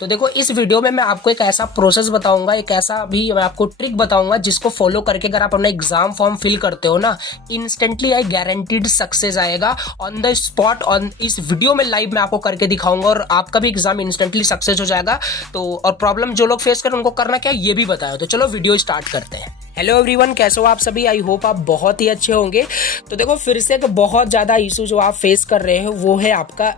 तो देखो इस वीडियो में मैं आपको एक ऐसा प्रोसेस बताऊंगा, एक ऐसा भी मैं आपको ट्रिक बताऊंगा जिसको फॉलो करके अगर आप अपना एग्जाम फॉर्म फिल करते हो ना, इंस्टेंटली आई गारंटीड सक्सेस आएगा ऑन द स्पॉट। ऑन इस वीडियो में लाइव मैं आपको करके दिखाऊंगा और आपका भी एग्जाम इंस्टेंटली सक्सेस हो जाएगा। तो और प्रॉब्लम जो लोग फेस करें उनको करना क्या है ये भी बताया। तो चलो वीडियो स्टार्ट करते हैं। हेलो एवरीवन, कैसे हो आप सभी? आई होप आप बहुत ही अच्छे होंगे। तो देखो फिर से एक बहुत ज़्यादा इशू जो आप फेस कर रहे हो वो है आपका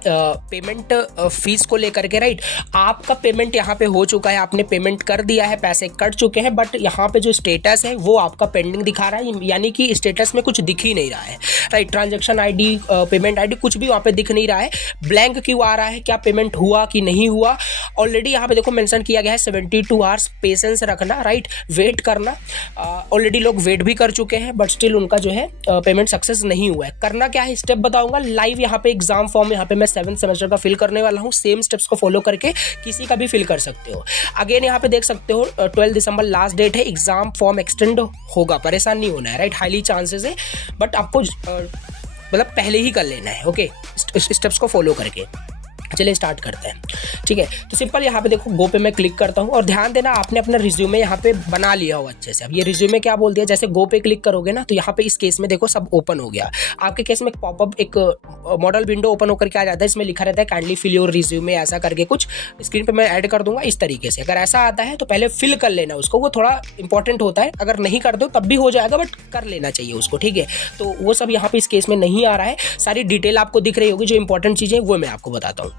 पेमेंट फीस को लेकर के, राइट। आपका पेमेंट यहाँ पे हो चुका है, आपने पेमेंट कर दिया है, पैसे कट चुके हैं, बट यहाँ पे जो स्टेटस है वो आपका पेंडिंग दिखा रहा है, यानी कि स्टेटस में कुछ दिख ही नहीं रहा है, right. Transaction ID, payment ID कुछ भी वहाँ पे दिख नहीं रहा है। ब्लैंक क्यों आ रहा है? क्या पेमेंट हुआ कि नहीं हुआ? ऑलरेडी यहाँ पे देखो मेंशन किया गया है 72 आवर्स पेशेंस रखना, राइट, वेट करना। ऑलरेडी लोग वेट भी कर चुके हैं बट स्टिल उनका जो है पेमेंट सक्सेस नहीं हुआ है। करना क्या है स्टेप बताऊंगा लाइव यहाँ पे एग्जाम फॉर्म यहाँ पे मैं 7th सेमेस्टर का फिल करने वाला हूँ। सेम स्टेप्स को फॉलो करके किसी का भी फिल कर सकते हो। अगेन यहाँ पे देख सकते हो 12 दिसंबर लास्ट डेट है। एग्जाम फॉर्म एक्सटेंड होगा, परेशान नहीं होना है, राइट। हाईली चांसेस है बट आपको मतलब पहले ही कर लेना है, ओके, स्टेप्स को फॉलो करके। चलिए स्टार्ट करते हैं, ठीक है। तो सिंपल यहाँ पे देखो गो पे मैं क्लिक करता हूँ और ध्यान देना आपने अपना रिज्यूमे यहाँ पे बना लिया हो अच्छे से। अब ये रिज्यूमे क्या बोल दिया, जैसे गो पे क्लिक करोगे ना तो यहाँ पे इस केस में देखो सब ओपन हो गया। आपके केस में एक पॉपअप, एक मॉडल विंडो ओपन होकर के आ जाता है। इसमें लिखा रहता है काइंडली फिल योर रिज्यूमे, ऐसा करके कुछ स्क्रीन पे मैं ऐड कर दूंगा इस तरीके से। अगर ऐसा आता है तो पहले फिल कर लेना उसको, वो थोड़ा इंपॉर्टेंट होता है। अगर नहीं कर दो तब भी हो जाएगा बट कर लेना चाहिए उसको, ठीक है। तो वो सब यहाँ पे इस केस में नहीं आ रहा है। सारी डिटेल आपको दिख रही होगी, जो इंपॉर्टेंट चीज़ें वो मैं आपको बताता हूँ।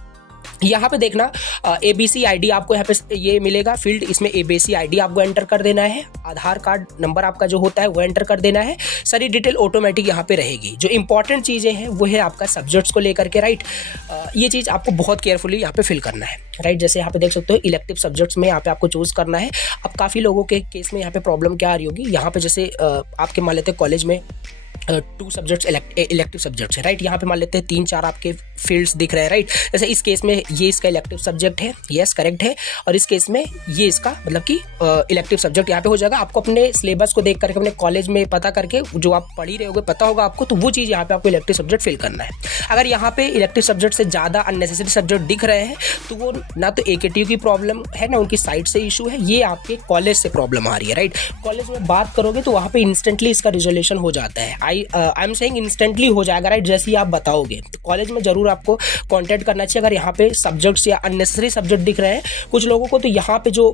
यहाँ पे देखना ABC ID आपको यहाँ पे ये मिलेगा फील्ड, इसमें ABC ID आपको एंटर कर देना है। आधार कार्ड नंबर आपका जो होता है वो एंटर कर देना है। सारी डिटेल ऑटोमेटिक यहाँ पे रहेगी। जो इंपॉर्टेंट चीज़ें हैं वो है आपका सब्जेक्ट्स को लेकर के, राइट। ये चीज़ आपको बहुत केयरफुली यहाँ पे फिल करना है, राइट। जैसे यहाँ पे देख सकते हो इलेक्टिव सब्जेक्ट्स में यहाँ पे आपको चूज़ करना है। अब काफ़ी लोगों के केस में यहाँ पे प्रॉब्लम क्या आ रही होगी, यहाँ पे जैसे आपके मान लेते कॉलेज में 2 सब्जेक्ट्स इलेक्टिव सब्जेक्ट्स है, राइट। यहाँ पे मान लेते हैं 3-4 आपके फील्ड्स दिख रहे हैं, राइट। जैसे इस केस में ये इसका इलेक्टिव सब्जेक्ट है, यस करेक्ट है। और इस केस में ये इसका मतलब कि इलेक्टिव सब्जेक्ट यहाँ पे हो जाएगा। आपको अपने सिलेबस को देख करके अपने कॉलेज में पता करके जो आप पढ़ ही रहे होगे पता होगा आपको, तो वो चीज़ यहाँ पे आपको इलेक्टिव सब्जेक्ट फिल करना है। अगर यहाँ पे इलेक्टिव सब्जेक्ट से ज़्यादा अननेसेसरी सब्जेक्ट दिख रहे हैं तो वो ना तो AKTU की प्रॉब्लम है ना उनकी साइड से इशू है, ये आपके कॉलेज से प्रॉब्लम आ रही है, राइट। कॉलेज में बात करोगे तो वहाँ पे इंस्टेंटली इसका रिजोल्यूशन हो जाता है। आई एम सेइंग इंस्टेंटली हो जाएगा, राइट, जैसे ही आप बताओगे। तो कॉलेज में जरूर आपको कांटेक्ट करना चाहिए अगर यहाँ पे सब्जेक्ट्स या अननेसेसरी सब्जेक्ट दिख रहे हैं। कुछ लोगों को तो यहाँ पे जो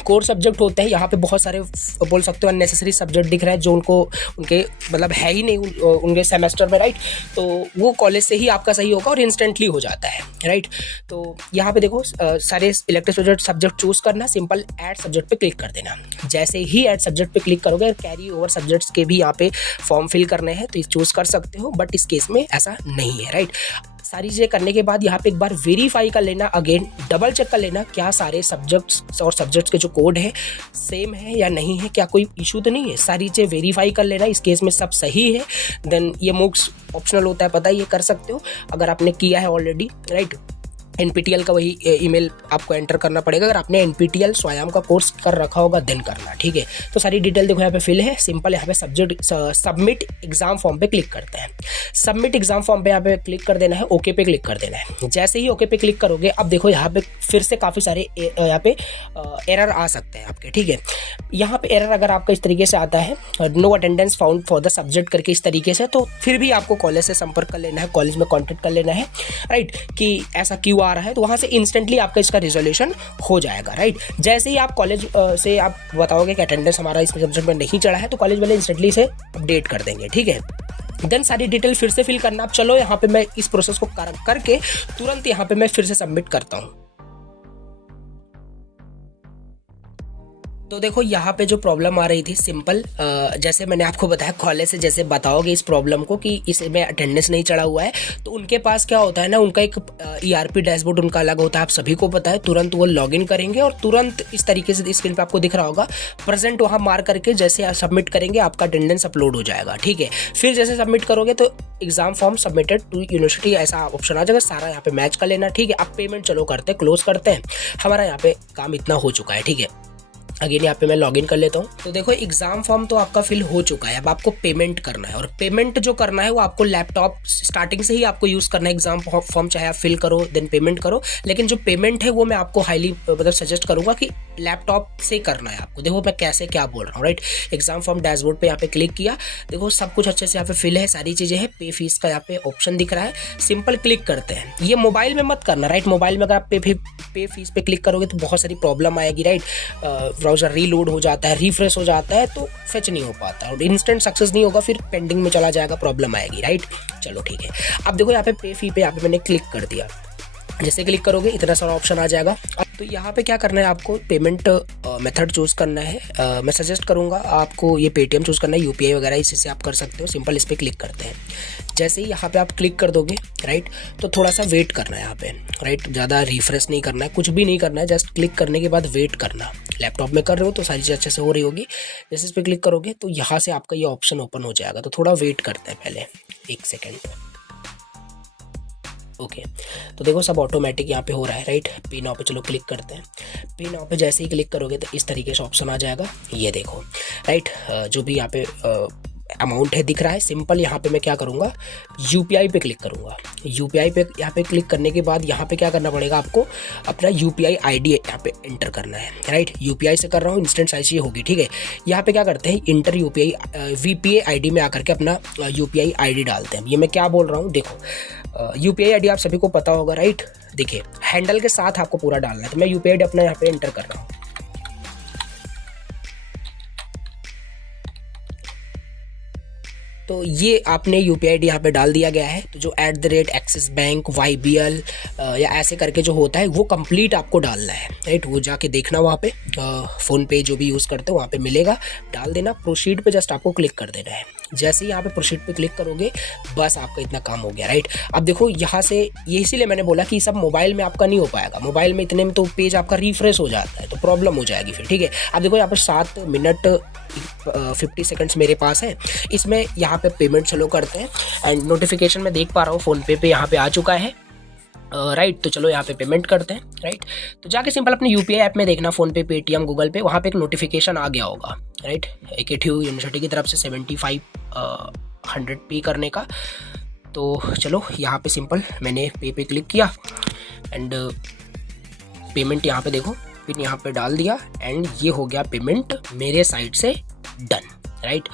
कोर सब्जेक्ट होते हैं यहाँ पे बहुत सारे बोल सकते हो अननेसेसरी सब्जेक्ट दिख रहे हैं जो उनको उनके मतलब है ही नहीं उनके सेमेस्टर में, राइट। तो वो कॉलेज से ही आपका सही होगा और इंस्टेंटली हो जाता है, राइट। तो यहाँ पे देखो सारे इलेक्टिव सब्जेक्ट चूज करना, सिंपल ऐड सब्जेक्ट पे क्लिक कर देना। जैसे ही ऐड सब्जेक्ट पे क्लिक करोगे कैरी ओवर सब्जेक्ट्स के भी यहाँ पे फॉर्म फिल करने हैं तो चूज कर सकते हो, बट इस केस में ऐसा नहीं है, राइट। सारी चीज़ें करने के बाद यहाँ पे एक बार वेरीफाई कर लेना, अगेन डबल चेक कर लेना क्या सारे सब्जेक्ट्स और सब्जेक्ट्स के जो कोड है सेम है या नहीं है, क्या कोई इशू तो नहीं है। सारी चीज़ें वेरीफाई कर लेना, इस केस में सब सही है। देन ये मूक्स ऑप्शनल होता है, पता है, ये कर सकते हो अगर आपने किया है ऑलरेडी, राइट। NPTEL का वही ईमेल आपको एंटर करना पड़ेगा। अगर आपने NPTEL स्वायम का कोर्स कर रखा होगा देन करना, ठीक है। तो सारी डिटेल देखो यहाँ पे फिल है। सिंपल यहाँ पे सब्जेक्ट सबमिट एग्जाम फॉर्म पे क्लिक करते हैं। सबमिट एग्जाम फॉर्म पे यहाँ पे क्लिक कर देना है, ओके पे क्लिक कर देना है। जैसे ही ओके पे क्लिक करोगे अब देखो यहाँ पे फिर से काफ़ी सारे यहाँ पे एरर आ सकते हैं आपके, ठीक है। यहाँ पे एरर अगर आपका इस तरीके से आता है no attendance found for the subject करके इस तरीके से, तो फिर भी आपको कॉलेज से संपर्क कर लेना है, कॉलेज में कॉन्टेक्ट कर लेना है, राइट, कि ऐसा क्यों आ रहा है। तो वहाँ से इंस्टेंटली आपका इसका रिजोल्यूशन हो जाएगा, राइट। जैसे ही आप कॉलेज से आप बताओगे कि अटेंडेंस हमारा इस सब्जेक्ट में नहीं चढ़ा है तो कॉलेज वाले इंस्टेंटली इसे अपडेट कर देंगे, ठीक है। देन सारी डिटेल फिर से फिल करना। अब चलो यहाँ पे मैं इस प्रोसेस को करके तुरंत यहाँ पे मैं फिर से सबमिट करता हूँ। तो देखो यहाँ पे जो प्रॉब्लम आ रही थी सिंपल, जैसे मैंने आपको बताया कॉलेज से जैसे बताओगे इस प्रॉब्लम को कि इसमें अटेंडेंस नहीं चढ़ा हुआ है तो उनके पास क्या होता है ना, उनका एक ERP डैशबोर्ड उनका अलग होता है, आप सभी को पता है। तुरंत वो लॉगिन करेंगे और तुरंत इस तरीके से स्क्रीन पे आपको दिख रहा होगा प्रेजेंट, वहाँ मार्क करके जैसे आप सबमिट करेंगे आपका अटेंडेंस अपलोड हो जाएगा, ठीक है। फिर जैसे सबमिट करोगे तो exam form submitted to university ऐसा ऑप्शन आ जाएगा, सारा यहाँ पे मैच कर लेना, ठीक है। अब पेमेंट चलो करते हैं, क्लोज करते हैं, हमारा यहाँ पे काम इतना हो चुका है, ठीक है। अगेन यहाँ पे मैं लॉगिन कर लेता हूँ। तो देखो एग्जाम फॉर्म तो आपका फिल हो चुका है। अब आपको पेमेंट करना है, और पेमेंट जो करना है वो आपको लैपटॉप स्टार्टिंग से ही आपको यूज़ करना है एग्जाम फॉर्म, चाहे आप फिल करो देन पेमेंट करो, लेकिन जो पेमेंट है वो मैं आपको हाईली मतलब सजेस्ट करूँगा कि लैपटॉप से करना है आपको। देखो मैं कैसे क्या बोल रहा हूँ, राइट। एग्जाम फॉर्म डैशबोर्ड पे यहाँ पे क्लिक किया, देखो सब कुछ अच्छे से यहाँ पे फिल है, सारी चीज़ें हैं। पे फीस का यहाँ पे ऑप्शन दिख रहा है, सिंपल क्लिक करते हैं। ये मोबाइल में मत करना, राइट। मोबाइल में अगर आप पे फीस पे क्लिक करोगे तो बहुत सारी प्रॉब्लम आएगी, राइट। ब्राउजर रीलोड हो जाता है, रिफ्रेश हो जाता है, तो फेच नहीं हो पाता और इंस्टेंट सक्सेस नहीं होगा, फिर पेंडिंग में चला जाएगा, प्रॉब्लम आएगी, राइट। चलो ठीक है। अब देखो यहाँ पे फी पे यहाँ पे मैंने क्लिक कर दिया। जैसे क्लिक करोगे इतना सारा ऑप्शन आ जाएगा। अब तो यहाँ पे क्या करना है, आपको पेमेंट मेथड चूज़ करना है। मैं सजेस्ट करूँगा आपको ये पेटीएम चूज़ करना है, यूपीआई वगैरह इसी से आप कर सकते हो। सिंपल इस पर क्लिक करते हैं। जैसे ही यहाँ पे आप क्लिक कर दोगे, राइट, तो थोड़ा सा वेट करना है यहाँ पे, राइट। ज़्यादा रिफ्रेश नहीं करना है, कुछ भी नहीं करना है, जस्ट क्लिक करने के बाद वेट करना। लैपटॉप में कर रहे हो तो सारी चीज़ अच्छे से हो रही होगी। जैसे इस पर क्लिक करोगे तो यहाँ से आपका ये ऑप्शन ओपन हो जाएगा, तो थोड़ा वेट करते हैं पहले 1 सेकेंड। ओके तो देखो सब ऑटोमेटिक यहाँ पे हो रहा है, राइट। पे नाउ पे चलो क्लिक करते हैं। पे नाउ पे जैसे ही क्लिक करोगे तो इस तरीके से ऑप्शन आ जाएगा, ये देखो, राइट। जो भी यहाँ पे अमाउंट है दिख रहा है। सिंपल यहाँ पे मैं क्या करूँगा, यूपीआई पे क्लिक करूँगा। यूपीआई पे यहाँ पे क्लिक करने के बाद यहाँ पे क्या करना पड़ेगा, आपको अपना यूपीआई आईडी यहाँ पे एंटर करना है, राइट। यूपीआई से कर रहा हूँ, इंस्टेंट साइज ये होगी, ठीक है। यहाँ पे क्या करते हैं, इंटर यूपीआई वीपीए आईडी में आकर के अपना यूपीआई आईडी डालते हैं। ये मैं क्या बोल रहा हूँ, देखो यूपीआई आईडी आप सभी को पता होगा, राइट। देखिए हैंडल के साथ आपको पूरा डालना है, तो मैं यूपीआई आईडी अपना यहाँ पे एंटर कर रहा हूँ। तो ये आपने यूपीआई आईडी यहाँ पे डाल दिया गया है। तो जो @एक्सिस बैंक, YBL या ऐसे करके जो होता है वो कंप्लीट आपको डालना है, राइट। वो जाके देखना वहाँ पे फ़ोन पे जो भी यूज़ करते हो वहाँ पे मिलेगा, डाल देना। प्रोसीड पे जस्ट आपको क्लिक कर देना है। जैसे ही यहाँ पे प्रोसीड पे क्लिक करोगे बस आपका इतना काम हो गया, राइट। अब देखो यहाँ से ये इसीलिए मैंने बोला कि सब मोबाइल में आपका नहीं हो पाएगा। मोबाइल में इतने में तो पेज आपका रिफ्रेश हो जाता है, तो प्रॉब्लम हो जाएगी फिर, ठीक है। अब देखो यहाँ पर 7 मिनट 50 सेकंड्स मेरे पास है। इसमें यहाँ पे पेमेंट चलो करते हैं। एंड नोटिफिकेशन में देख पा रहा हूँ फ़ोन पे यहाँ पे आ चुका है, राइट। तो चलो यहाँ पे पेमेंट करते हैं, राइट। तो जाके सिंपल अपने यूपीआई ऐप में देखना, फ़ोन पे, पेटीएम, गूगल पे, वहाँ पे एक नोटिफिकेशन आ गया होगा, राइट। AKTU यूनिवर्सिटी की तरफ से 7500 पे करने का। तो चलो यहाँ पे सिंपल मैंने पे क्लिक किया एंड पेमेंट यहाँ पे देखो, पिन यहाँ पे डाल दिया एंड ये हो गया पेमेंट मेरे साइड से डन, राइट।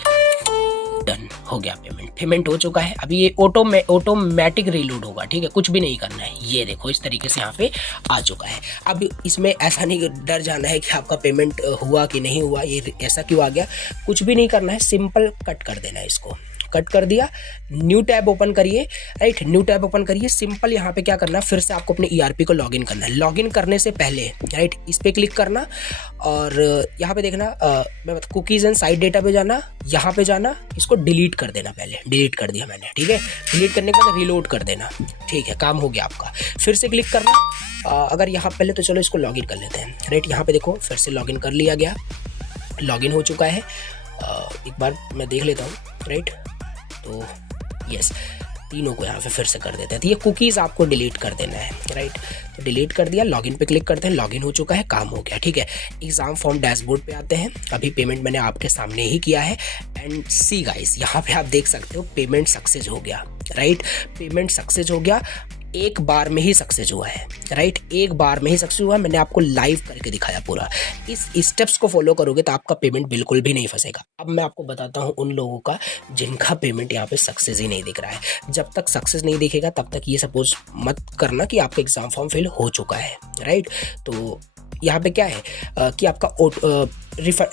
डन हो गया पेमेंट हो चुका है। अभी ये ऑटोमेटिक रीलोड होगा, ठीक है, कुछ भी नहीं करना है। ये देखो इस तरीके से यहाँ पे आ चुका है। अब इसमें ऐसा नहीं डर जाना है कि आपका पेमेंट हुआ कि नहीं हुआ, ये ऐसा क्यों आ गया, कुछ भी नहीं करना है। सिंपल कट कर देना है, इसको कट कर दिया। न्यू टैब ओपन करिए, राइट। न्यू टैब ओपन करिए। सिंपल यहाँ पे क्या करना, फिर से आपको अपने ERP को लॉगिन करना है। लॉगिन करने से पहले, राइट, इस पे क्लिक करना और यहाँ पे देखना मैं कुकीज़ एंड साइट डेटा पे जाना, यहाँ पे जाना, इसको डिलीट कर देना। पहले डिलीट कर दिया मैंने, ठीक है। डिलीट करने के बाद रीलोड कर देना, ठीक है, काम हो गया आपका। फिर से क्लिक करना। अगर यहाँ पहले तो चलो इसको लॉगिन कर लेते हैं, राइट। यहाँ पे देखो फिर से लॉगिन कर लिया गया, लॉगिन हो चुका है। एक बार मैं देख लेता हूँ, राइट। तो यस, तीनों को यहाँ पे फिर से कर देते हैं। तो ये कुकीज़ आपको डिलीट कर देना है, राइट। तो डिलीट कर दिया, लॉगिन पे क्लिक करते हैं, लॉगिन हो चुका है, काम हो गया, ठीक है। एग्जाम फॉर्म डैशबोर्ड पे आते हैं। अभी पेमेंट मैंने आपके सामने ही किया है एंड सी गाइस, यहाँ पे आप देख सकते हो पेमेंट सक्सेस हो गया, राइट। पेमेंट सक्सेस हो गया, एक बार में ही सक्सेस हुआ है, राइट। एक बार में ही सक्सेस हुआ है। मैंने आपको लाइव करके दिखाया पूरा। इस स्टेप्स को फॉलो करोगे तो आपका पेमेंट बिल्कुल भी नहीं फंसेगा। अब मैं आपको बताता हूँ उन लोगों का जिनका पेमेंट यहाँ पे सक्सेस ही नहीं दिख रहा है। जब तक सक्सेस नहीं दिखेगा तब तक ये सपोज मत करना कि आपका एग्जाम फॉर्म फिल हो चुका है, राइट। तो यहाँ पे क्या है कि आपका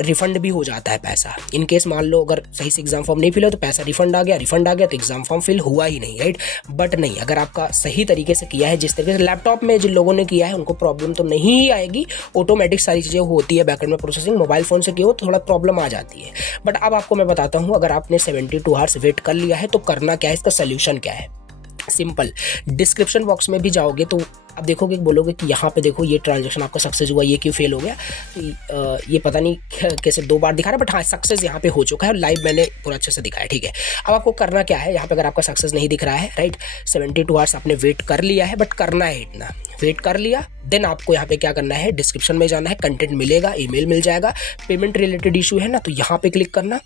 रिफंड भी हो जाता है पैसा। इन केस मान लो अगर सही से एग्जाम फॉर्म नहीं फिल हो तो पैसा रिफंड आ गया तो एग्जाम फॉर्म फिल हुआ ही नहीं, राइट। बट नहीं, अगर आपका सही तरीके से किया है, जिस तरीके से लैपटॉप में जिन लोगों ने किया है उनको प्रॉब्लम तो नहीं ही आएगी। ऑटोमेटिक सारी चीज़ें होती है बैकएंड में प्रोसेसिंग। मोबाइल फ़ोन से की हो थोड़ा प्रॉब्लम आ जाती है। बट अब आपको मैं बताता हूँ, अगर आपने 72 आवर्स वेट कर लिया है तो करना क्या है, इसका सोल्यूशन क्या है। सिंपल, डिस्क्रिप्शन बॉक्स में भी जाओगे तो अब देखोगे बोलोगे कि यहाँ पे देखो ये ट्रांजेक्शन आपका सक्सेस हुआ, ये क्यों फेल हो गया, तो ये पता नहीं कैसे 2 बार दिखा रहा है, बट हाँ सक्सेस यहाँ पे हो चुका है, लाइव मैंने पूरा अच्छे से दिखाया, ठीक है। अब आपको करना क्या है, यहाँ पे अगर आपका सक्सेस नहीं दिख रहा है, राइट, 72 आवर्स आपने वेट कर लिया है, बट करना है इतना, वेट कर लिया, देन आपको यहाँ पे क्या करना है, डिस्क्रिप्शन में जाना है, कंटेंट मिलेगा, ईमेल मिल जाएगा, पेमेंट रिलेटेड इशू है ना, तो यहाँ पे क्लिक करना,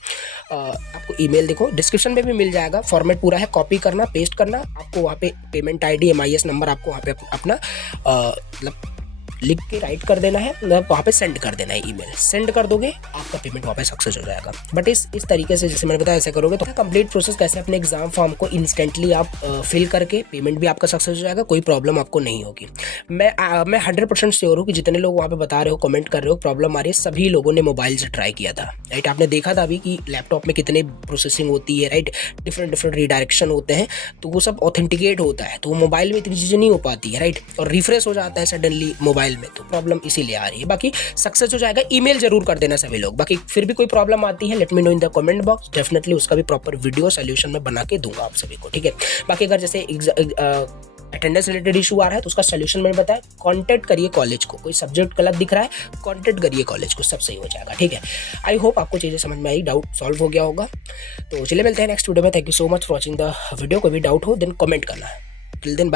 आपको ईमेल देखो डिस्क्रिप्शन में भी मिल जाएगा, फॉर्मेट पूरा है, कॉपी करना, पेस्ट करना, आपको वहाँ पे पेमेंट आईडी MIS नंबर आपको वहाँ पे अपना मतलब लिख के राइट कर देना है, मतलब वहाँ पे सेंड कर देना है, ईमेल सेंड कर दोगे आपका पेमेंट वहाँ पे सक्सेस हो जाएगा। बट इस तरीके से जैसे मैंने बताया ऐसे करोगे तो कंप्लीट प्रोसेस कैसे अपने एग्जाम फॉर्म को इंस्टेंटली आप फिल करके पेमेंट भी आपका सक्सेस हो जाएगा, कोई प्रॉब्लम आपको नहीं होगी। मैं 100% श्योर हूँ कि जितने लोग वहाँ पे बता रहे हो, कमेंट कर रहे हो, प्रॉब्लम आ रही है, सभी लोगों ने मोबाइल से ट्राई किया था, राइट। आपने देखा था अभी कि लैपटॉप में कितने प्रोसेसिंग होती है, राइट, डिफरेंट रीडायरेक्शन होते हैं, तो वो सब ऑथेंटिकेट होता है, तो वो मोबाइल में इतनी चीज़ें नहीं हो पाती है, राइट, और रिफ्रेश हो जाता है सडनली मोबाइल में, तो प्रॉब्लम इसीलिए आ रही है। बाकी सक्सेस हो जाएगा, ईमेल जरूर कर देना सभी लोग। बाकी फिर भी कोई प्रॉब्लम आती है, let me know in the comment box, definitely उसका भी प्रॉपर वीडियो सोल्यूशन में बना के दूंगा आप सभी को, ठीक है। बाकी अगर जैसे अटेंडेंस रिलेटेड इशू आ रहा है तो उसका सोल्यूशन मैंने बताया, कांटेक्ट करिए कॉलेज को, कोई सब्जेक्ट गलत दिख रहा है कांटेक्ट करिए कॉलेज को, सब सही हो जाएगा, ठीक है। आई होप आपको चीज़ें समझ में आई, डाउट सॉल्व हो गया होगा। तो चलिए मिलते हैं नेक्स्ट वीडियो में, thank you so much for watching the video. कोई भी डाउट हो देन कमेंट करना, टिल देन बाय।